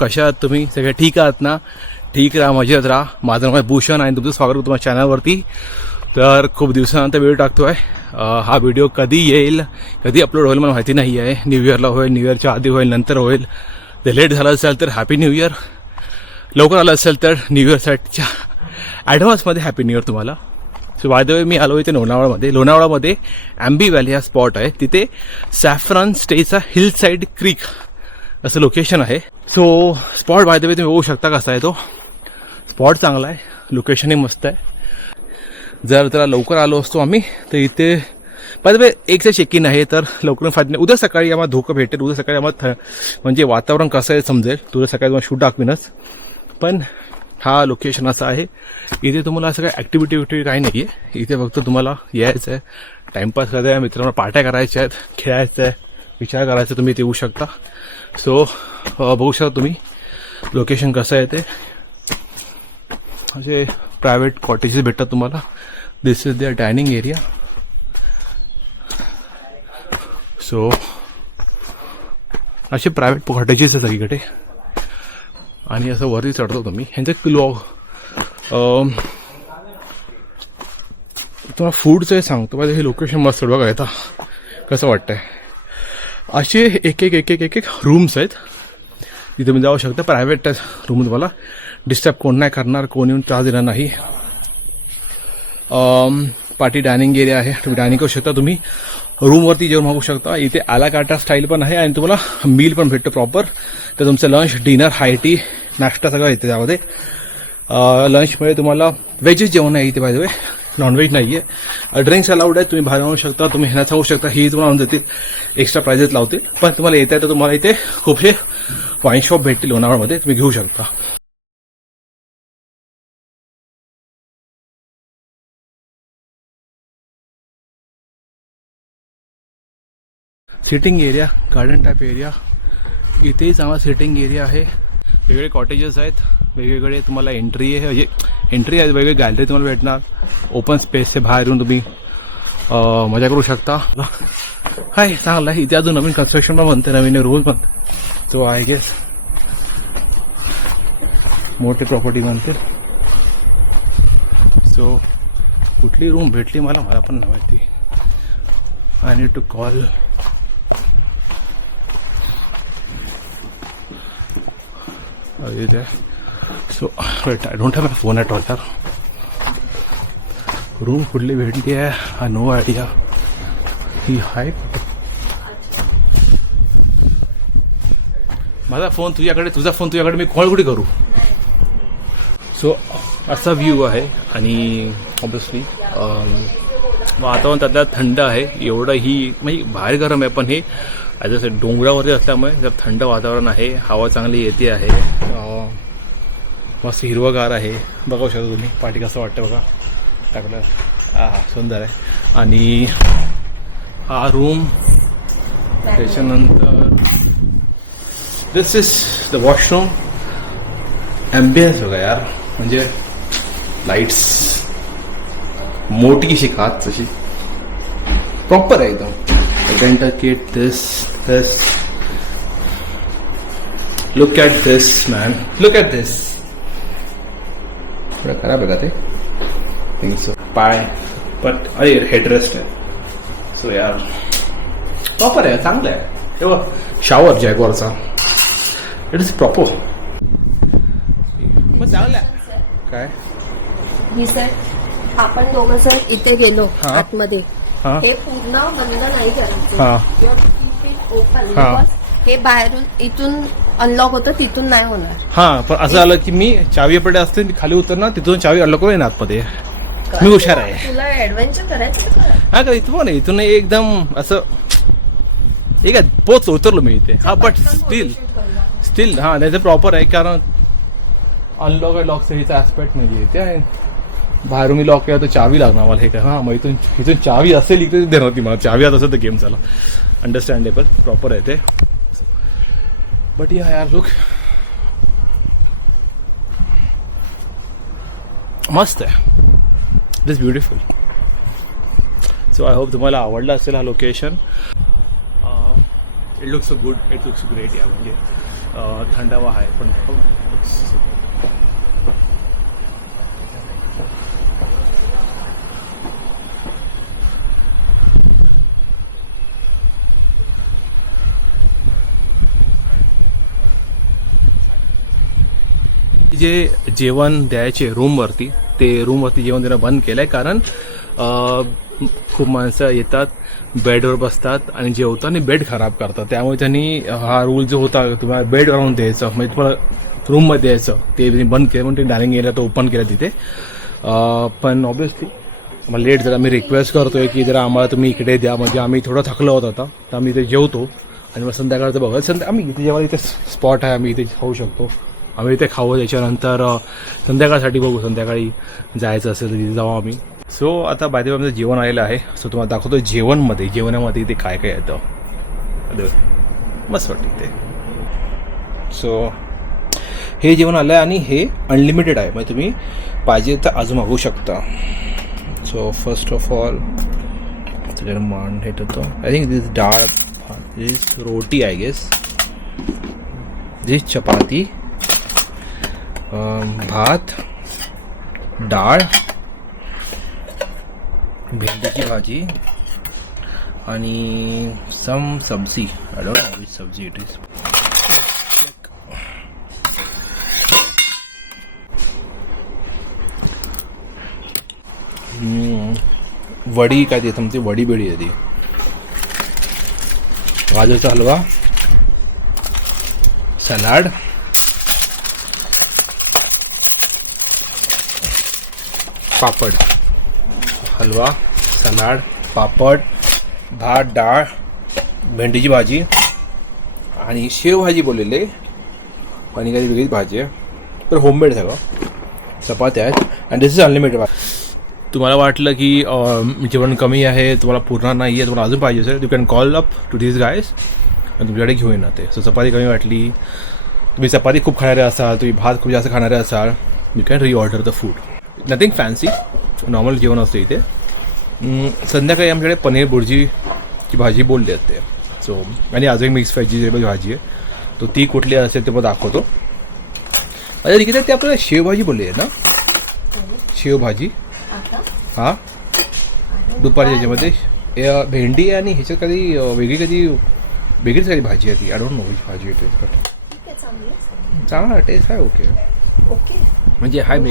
कशा आहात तुम्ही? सगळे ठीक आहात ना? ठीक राहा, मजेत राहा. माझं नाव आहे भूषण आणि तुमचं स्वागत करतो माझ्या चॅनलवरती. तर खूप दिवसानंतर व्हिडिओ टाकतो आहे. हा व्हिडिओ कधी येईल, कधी अपलोड होईल मला माहिती नाही आहे. न्यू इयरला होईल, न्यू इयरच्या आधी होईल, नंतर होईल. ते लेट झालं असेल तर हॅपी न्यू इयर, लवकर आलं असेल तर न्यू इयरसाठीच्या ॲडव्हान्समध्ये हॅपी न्यू इयर तुम्हाला. सो बाय द वे मी आलो इथे लोणावळामध्ये ॲम्बी व्हॅली हा स्पॉट आहे. तिथे सॅफ्रॉन स्टेचा हिल साईड क्रीक असं लोकेशन आहे. सो स्पॉट बाय द वे तुम्ही बघू शकता कसा आहे तो स्पॉट. चांगला आहे, लोकेशनही मस्त आहे. जर त्याला लवकर आलो असतो आम्ही तर इथे बाय द वे एकचं चेक इन आहे, तर लवकर फायदा नाही. उद्या सकाळी आम्हाला धोका भेटेल, उद्या सकाळी आम्हाला म्हणजे वातावरण कसं आहे समजेल. उद्या सकाळी तुम्हाला शूट दाखवीनच. पण हा लोकेशन असा आहे, इथे तुम्हाला असं काही ॲक्टिव्हिटी काही नाही आहे. इथे फक्त तुम्हाला यायचं आहे, टाईमपास करायचं आहे, मित्रांना पार्ट्या करायच्या आहेत, खेळायचं आहे, विचार करायचा. तुम्ही इथे येऊ शकता. सो बघू शकता तुम्ही लोकेशन कसं आहे ते. असे प्रायव्हेट कॉटेजेस भेटतात तुम्हाला. This is their dining area. So असे प्रायव्हेट कॉटेजेस आहेत सगळीकडे. आणि असं वरती चढतो तुम्ही. ह्यांचं तुम्हाला फूडचं हे सांगतो. माझं हे लोकेशन मस्त बघा. येता कसं वाटतंय. असे एक एक रूम्स आहेत, तिथे तुम्ही जाऊ शकता. प्रायव्हेट रूम तुम्हाला डिस्टर्ब कोण नाही करणार, कोण येऊन त्रास देणार नाही. पार्टी डायनिंग एरिया आहे, तुम्ही डायनिंग करू शकता. तुम्ही रूमवरती जेवण मागू शकता. इथे आला काटा स्टाईल पण आहे आणि तुम्हाला मील पण भेटतो प्रॉपर. तर तुमचं लंच, डिनर, हाय टी, नाश्ता सगळं येते त्यामध्ये. लंचमध्ये तुम्हाला व्हेजच जेवण आहे इथे बाय द वे, नॉनव्हेज नाही आहे. ड्रिंक्स अलाउड आहे, तुम्ही बाहेर आणू शकता. तुम्ही ह्यांना सांगू शकता, ही तुम्हाला आणून देतील, एक्स्ट्रा प्राइजेस लावतील. पण तुम्हाला येत आहे तर तुम्हाला इथे खूपसे वाईन शॉप भेटतील लोणावळामध्ये, तुम्ही घेऊ शकता. Sitting area, garden type area. इथेही चांगला सिटिंग एरिया आहे. वेगवेगळे कॉटेजेस आहेत, वेगवेगळे तुम्हाला एंट्री आहे, म्हणजे एंट्री आहे, वेगवेगळे गॅलरी तुम्हाला भेटणार. ओपन स्पेसचे बाहेर येऊन तुम्ही मजा करू शकता. हाय, चांगलं आहे. इथे अजून नवीन कन्स्ट्रक्शन पण बनते, नवीन रोड पण. सो आय गेस मोठे प्रॉपर्टी बनते. सो कुठली रूम भेटली मला पण नाही माहिती. I need to call. So wait, I don't have my phone at all. यार रूम कुठली भेटली आहे, आय नो आयडिया. ही हाय, माझा फोन तुझ्याकडे, तुझा फोन तुझ्याकडे, मी कॉल कुठे करू. सो असा व्ह्यू आहे. आणि ऑब्विसली वातावरण त्यातल्या थंड आहे. एवढं ही म्हणजे बाहेर गरम आहे, पण हे जसं डोंगरावरती असल्यामुळे जर थंड वातावरण आहे, हवा चांगली येते आहे, मस्त हिरवगार आहे. बघू शकता तुम्ही पाठी कसं वाटतं बघा. टाकलं, सुंदर आहे. आणि हा रूम, त्याच्यानंतर दिस इज द वॉशरूम. ॲम्बियन्स बघा यार, म्हणजे लाईट्स मोठी शिकात तशी प्रॉपर आहे एकदम. Dental kit, this look at this man, look at this. थोडं खराब आहे का ते, थिंक सो. पाय बट अरे हेडरेस्ट आहे. सो यार प्रॉपर आहे, चांगलं आहे. हे बघ, शॉवर जॅगवरचा, इट इज प्रॉपर. मग चांगलं आहे. काय ही सर, आपण दोघं सर इथे गेलो आतमध्ये, हे पूर्ण बंद नाही करायचं, ओपन. हे बाहेरून इथून अनलॉक होतं, तिथून नाही होणार. हा, पण असं झालं की मी चावी पडे असते, खाली उतरणार, तिथून चावी अनलॉक होईल आतमध्ये. मी हुशार आहे. तुला ऍडव्हेंचर करायचं. हा का, इथं पण इथून एकदम असं ठीक आहे, पोच उतरलो मी इथे. हा, बट स्टील हा त्याचं प्रॉपर आहे, कारण अनलॉक आहे, लॉकचं हिचा ऍस्पेक्ट नाही आहे. त्या बाहेरून मी लॉक केला तर चावी लागणार मला. हे काय, हा मग इथून चावी असेल, इथे देणार ती मला. चावी आता असेल तर गेम झाला. अंडरस्टँडेबल, प्रॉपर आहे ते. बट यार लुक मस्त आहे. It is beautiful. So I hope तुम्हाला आवडला असेल हा location. It looks so good, it looks great. या म्हणजे थंडावा आहे पण जे जेवण द्यायचे रूमवरती ते रूमवरती जेवण देणं बंद केलं आहे कारण खूप माणसं येतात बेडवर बसतात आणि जेवतात आणि बेड खराब करतात त्यामुळे त्यांनी हा रूल जो होता तुम्हाला बेडवर आणून द्यायचं म्हणजे तुम्हाला रूममध्ये द्यायचं ते बंद केलं म्हणून ते डायनिंग एरिया तो ओपन केला तिथे पण ऑब्विसली मला लेट जरा मी रिक्वेस्ट करतोय की जरा आम्हाला तुम्ही इकडे द्या म्हणजे आम्ही थोडं थकलो होत आता तर आम्ही इथे जेवतो आणि मग संध्याकाळचं बघा आम्ही इथे जेव्हा इथे स्पॉट आहे आम्ही इथे खाऊ शकतो आम्ही इथे खाऊ त्याच्यानंतर संध्याकाळसाठी बघू संध्याकाळी जायचं असेल तर तिथे जाऊ आम्ही सो आता बाय द वे आमचं जेवण आलेलं आहे सो तुम्हाला दाखवतो जेवणामध्ये इथे काय काय येतं मस्त वाटतं इथे सो हे जेवण आलं आहे आणि हे अनलिमिटेड आहे म्हणजे तुम्ही पाहिजे तर अजून मागवू शकता सो फर्स्ट ऑफ ऑल त्याच्यावर मान हे होतं आय थिंक दिस डाळ दिस रोटी आय गेस दिस चपाती भात डाळ भेंडीची भाजी आणि सम सब्जी आय डोंट नो विच सब्जी इट इज वडी काय देतं ते वडी बिडी आहे ती गाजरचा हलवा सलाड पापड हलवा सलाड पापड भात डाळ भेंडीची भाजी आणि शेवभाजी बोललेले आणि काही वेगळीच भाजी आहे तर होममेड सगळं चपात्या आहेत आणि दिस इज अनलिमिटेड तुम्हाला वाटलं की जेवण कमी आहे तुम्हाला पूर्ण नाही आहे तुम्हाला अजून पाहिजे असेल you can call up to this guys आणि तुमच्याकडे घेऊन येणार ते सो चपाती कमी वाटली तुम्ही चपाती खूप खाणारे असाल तुम्ही भात खूप जास्त खाणारे असाल you can reorder the food nothing fancy normal जेवण असतं इथे संध्याकाळी आमच्याकडे पनीर बुर्जीची भाजी बोलली असते सो आणि अजून एक मिक्स व्हेजिटेबल भाजी आहे तो ती कुठली असेल ते मग दाखवतो अच्छा ठीक आहे ते आपल्याला शेवभाजी बोलली आहे ना शेवभाजी हां दुपारी याच्यामध्ये भेंडी आणि ह्याच्यात कधी वेगळीच काही भाजी आहे ती आय डोंट नो विच भाजी इट इज बट चांगला टेस्ट आहे ओके ओके म्हणजे हाय मी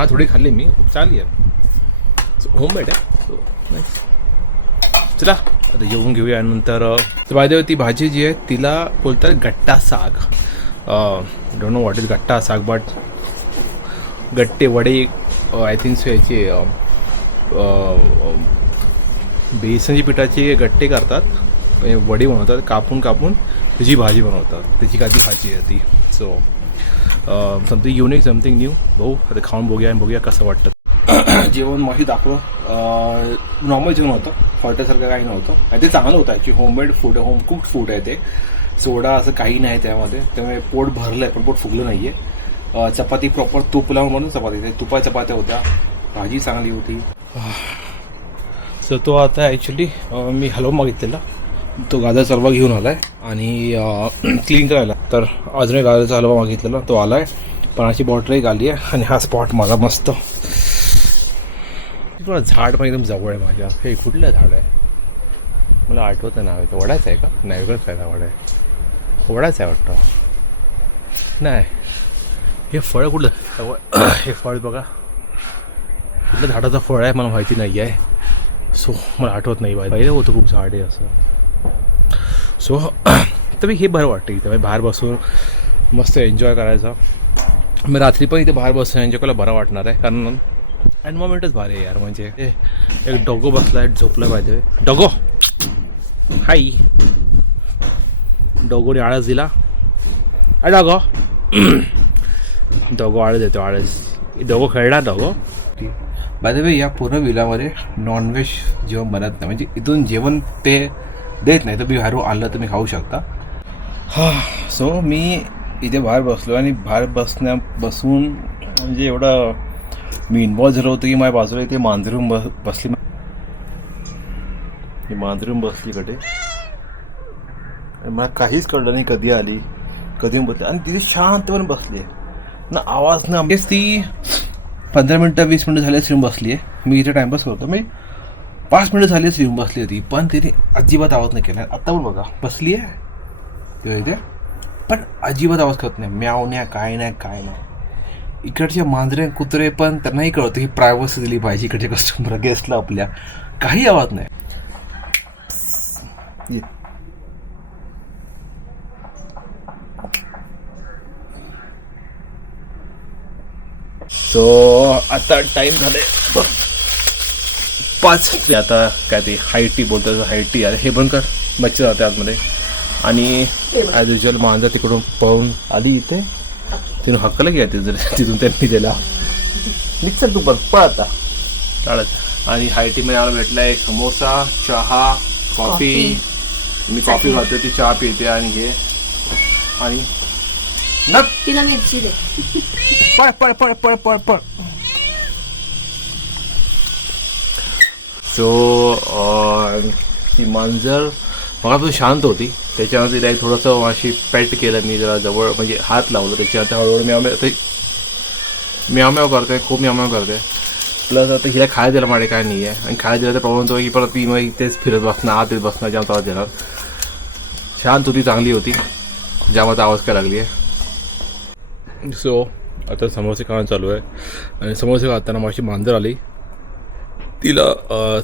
थोडी खाल्ली मी चांगली आहे होममेड आहे सो नाईस चला आता जेवून घेऊया नंतर बाय द वे ती भाजी जी आहे तिला बोलतात गट्टा साग don't know what is Gatta साग बट गट्टे वडे आय थिंक सो याचे बेसनची पिठाचे गट्टे करतात वडी बनवतात कापून त्याची भाजी बनवतात त्याची काही भाजी आहे ती so something unique something new भाऊ आता खाऊन बघूया कसं वाटतं जेवण माशी दाखवलं नॉर्मल जेवण होतं हॉटेलसारखं काही नव्हतं आणि ते चांगलं होतं actually homemade food home cooked food आहे ते सोडा असं काही नाही त्यामध्ये त्यामुळे पोट भरलं आहे पण पोट फुगलं नाही आहे चपाती प्रॉपर तूप लावून म्हणून चपाती तुपा चपात्या होत्या भाजी चांगली होती सो तो आता ॲक्च्युली मी हलवा मागितलेला तो गाजरचा हलवा घेऊन आला आहे आणि क्लीन करायला तर अजून एक गाजरचा हलवा मागितलेला तो आला आहे पाण्याची बॉटल एक आली आहे आणि हा स्पॉट माझा मस्त थोडं झाड पण एकदम जवळ आहे माझ्या हे कुठलं झाड आहे मला आठवत नाही नाव आहे का वडाचं आहे का नाही वेगळंच काय वड आहे वडाचं आहे वाटतं नाही हे फळ कुठलं हे फळ बघा कुठलं झाडाचं फळ आहे मला माहिती नाही आहे सो मला आठवत नाही पहिलं होतं खूप झाड आहे असं सो तर मी हे बरं वाटतं इथं बाहेर बसून मस्त एन्जॉय करायचा मी रात्री पण इथे बाहेर बसून एन्जॉय करायला बरं वाटणार आहे कारण एन्व्हायरमेंटच भारी आहे यार म्हणजे एक डॉगो बसला आहे झोपलं पाहिजे डॉगो हाई डॉगोने आळस दिला अरे डॉगो डॉगो आळस देतो आळस डॉगो खेळणार डॉगो बाय द वे या पूर्ण विलामध्ये नॉनव्हेज जेवण बनत नाही म्हणजे इथून जेवण ते देत नाही तर मी बाहेर आलं तर मी खाऊ शकता हां सो मी इथे बाहेर बसलो आणि बाहेर बसून म्हणजे एवढं मी इन्वॉल्व झालो होतो की माझ्या बाजूला इथे मांजरून बसली मांजरून बसली कडे मला काहीच कळलं नाही कधी आली कधी बसली आणि तिथे शांतपणे बसली आहे ना, आवाज ना. तेच ती 15 मिनटं 20 मिनटं झाली येऊन बसली आहे. मी इथे टाइमपास करतो. मी 5 मिनटं झाली येऊन बसली होती, पण तिने अजिबात आवाज नाही केला. आत्ता पण बघा बसली आहे इथे, पण अजिबात आवाज करत नाही. म्याव नाही, काय नाही. इकडचे मांजरे कुत्रे पण त्यांनाही कळतं ही प्रायव्हसी दिली पाहिजे इकडच्या कस्टमर गेस्टला आपल्या. काही आवाज नाही. सो आता टाइम झाले 5. आता काय ते हायटी बोलतात, हायटी अरे हे पण कर बच्चे जाते आतमध्ये. आणि ॲज युजल मांजर तिकडून पळून आली इथे, तिथून हक्कला घ्या तिथून त्यांनी दिला निघचं तू पण पळ आता टाळत. आणि हायटीमध्ये आम्हाला भेटला आहे समोसा, चहा, कॉफी. मी कॉफी खाते, ती चहा पिते. आणि हे आणि तिला मिरची दे. पळ पळ पळ पळ पळ पळ. सो ती मांजर मगापासून शांत होती, त्याच्यानंतर तिला थोडंसं अशी पॅट केलं मी, जरा जवळ म्हणजे हात लावलं त्याच्यानंतर हळूहळू म्याव करते, खूप म्याव करते. प्लस आता हिला खायला दिला माझे काय नाही आहे, आणि खायला दिला तर प्रॉब्लेम होतो की परत ती मग इथेच फिरत बसणार, आत येत बसणार, जाम त्रास देणार. शांत होती, चांगली होती, जामात आवाज काय लागली आहे. सो आता समोसे खाणं चालू आहे. आणि समोसे खाताना माझी मांजर आली, तिला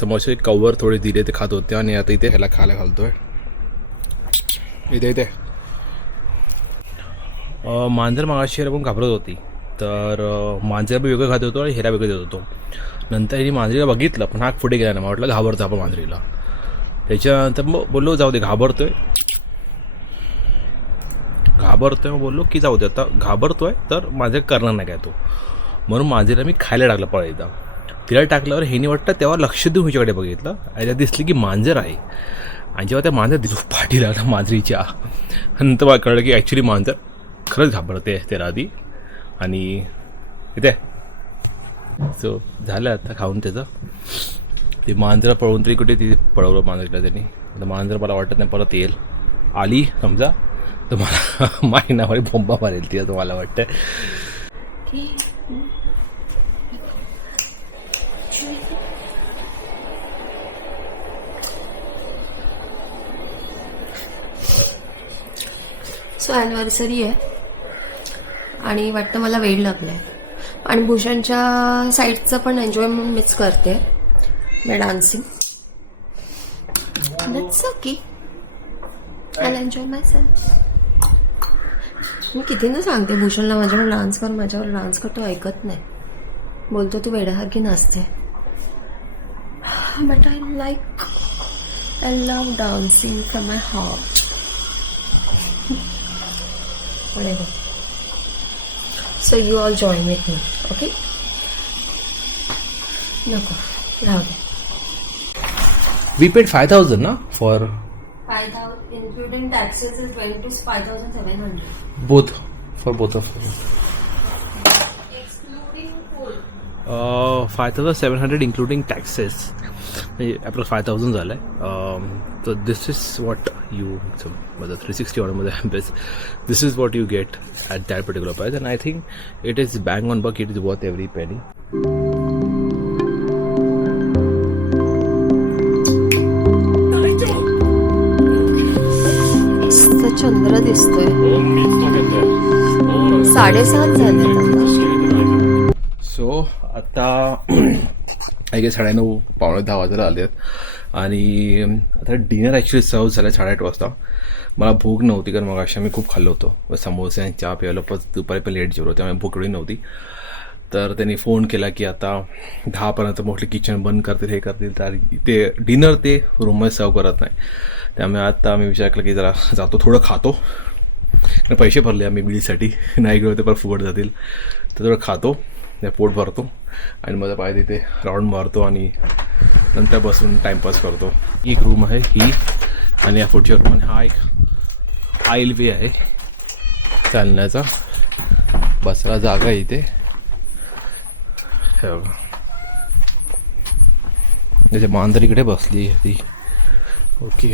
समोसे कवर थोडे दिले, ते खात होते. आणि आता इथे ह्याला खायला घालतोय. इथे मांजर मागाशी पण घाबरत होती, तर मांजर वेगळं खात होतो आणि हेरा वेगळं देत होतो. नंतर हिने मांजरीला बघितलं, पण हा पुढे गेला ना, म्हटलं घाबरतो आपण मांजरीला. त्याच्यानंतर मग बोललो जाऊ दे, घाबरतोय मग बोललो की जाऊ दे, आता घाबरतोय तर माझं करणार नाही काय तो. म्हणून मांजरीला मी खायला टाकलं पळायला. तिला टाकल्यावर हेने वाटतं तेव्हा लक्ष देऊन हिच्याकडे बघितलं, आणि त्यात दिसली की मांजर आहे. आणि जेव्हा त्या मांजर दिसू पाठी लागला मांजरीच्या, नंतर मला कळलं की ॲक्च्युली मांजर खरंच घाबरते त्याला आधी. आणि इथे सो झालं आता खाऊन त्याचं. ते मांजरा पळवून तरी कुठे ती पळवलं मांजरीला त्यांनी. आता मांजर मला वाटत नाही परत येईल. आली समजा तर मला महिनाभरी बोंबा मारेल ती, असं मला वाटतं. सो ॲनिव्हर्सरी आहे आणि वाटतं मला वेळ लागला आहे. आणि भूषणच्या साईडचं पण एन्जॉयमेंट मीच करते, मी dancing. That's okay, I enjoy myself. मी किती ना सांगते भूषणला माझ्यावर डान्स कर, तो ऐकत नाही. बोलतो तू वेड्यासारखी नाचते. But I love dancing from my heart. Whatever. So you all join with me, okay? नको, राहू दे. We paid 5,000 na for 5,000 including taxes is going to 5,700. both of them. Excluding food. 5,700 including taxes. आपलं 5,000 झालं आहे. तर दिस is what you मतलब 360 ऑर्डरमध्ये best this is what you get at that particular price. And I think it is bang on buck, it is worth every penny. चंद्र दिसतोय. 7:30 झाले. So आता आय गेस 9:30 पावणे 10 वाजायला आले आहेत. आणि आता डिनर ॲक्च्युली सर्व झालं 8:30 वाजता. मला भूक नव्हती, कारण मग अशा मी खूप खाल्लं होतं समोसे आणि चहा प्यायला, पण दुपारी पण लेट जेवलो, त्यामुळे भूक एवढी नव्हती. तर त्यांनी फोन केला की आता 10पर्यंत मोठे किचन बंद करतील, हे करतील, तर ते डिनर ते रूममध्ये सर्व करत नाही. त्यामुळे आता आम्ही विचार केला की जरा जातो, थोडं खातो, पैसे भरले आम्ही बिलीसाठी, नाही गेलो तर परत फुकट जातील, तर थोडं खातो, पोट भरतो आणि मग पाहिजे तिथे राऊंड मारतो आणि नंतर बसून टाईमपास करतो. एक रूम आहे ही, आणि या पुढच्या रूम हा एक आईल वे आहे चालण्याचा, बसायला जागा आहे इथे. त्याच्या मांजरीकडे बसली आहे ती. ओके,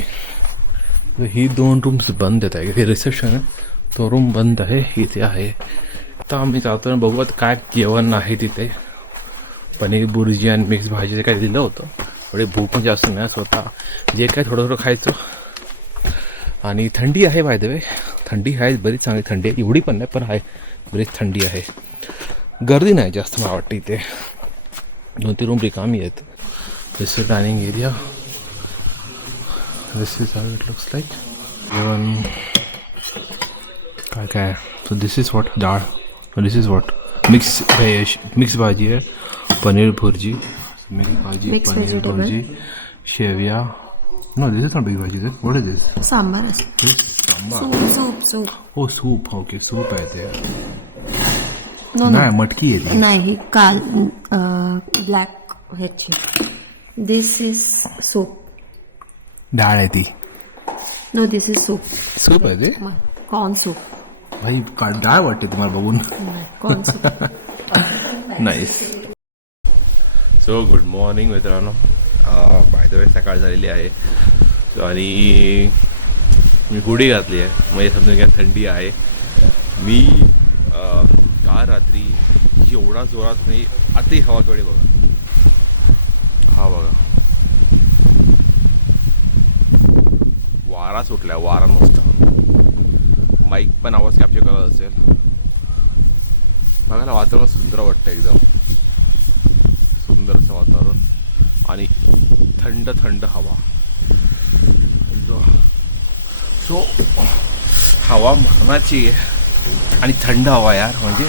ही 2 रूम्स बंद आहेत आहे, हे रिसेप्शन आहे, तो रूम बंद आहे, इथे आहे. तर आम्ही जातो आणि बघू आता काय जेवण आहे तिथे. पनीर बुर्जी आणि मिक्स भाजी काय दिलं होतं. थोडी भूक पण जास्त नाही, स्वतः जे काय थोडं थोडं खायचं. आणि थंडी आहे बाय द वे, थंडी आहे, बरीच चांगली थंडी आहे. एवढी पण नाही पण आहे, बरीच थंडी आहे. गर्दी नाही जास्त मला वाटतं इथे. 2-3 रूम रिकामी आहेत. This is dining area. This is how it looks like. जेवण काय काय. सो दिस इज वॉट डाळ. दिस इज वॉट मिक्स भाजी आहे. पनीर भुर्जी, मिक्स भाजी, Mixed पनीर vegetable. भुर्जी, शेवया. No, this is not big भाजी. What is this? Sambar This sambar. Soup Oh, soup. Okay, soup आहे ते. नो नाही, मटकी आहे ती. नाही काल ब्लॅक ह्याची. This is soup. डाळ आहे ती. No this is soup. Soup आहे ते. Corn soup. भाई डाळ वाटते तुम्हाला बघून. Corn soup. Nice. So good morning मित्रांनो. बाय द वे सकाळ झालेली आहे. आणि मी हुडी घातली आहे, म्हणजे समजून घ्या थंडी आहे. मी काल रात्री एवढा जोरात नाही, आताही हवा केवढी बघा. हा बघा, वारा सुटला, वारा मस्त. माईक पण आवाज कॅप्चर करत असेल. बघा ना, वातावरण सुंदर वाटतं, एकदम सुंदर असं वातावरण. आणि थंड थंड हवा. सो हवा मरणाची आहे आणि थंड हवा यार, म्हणजे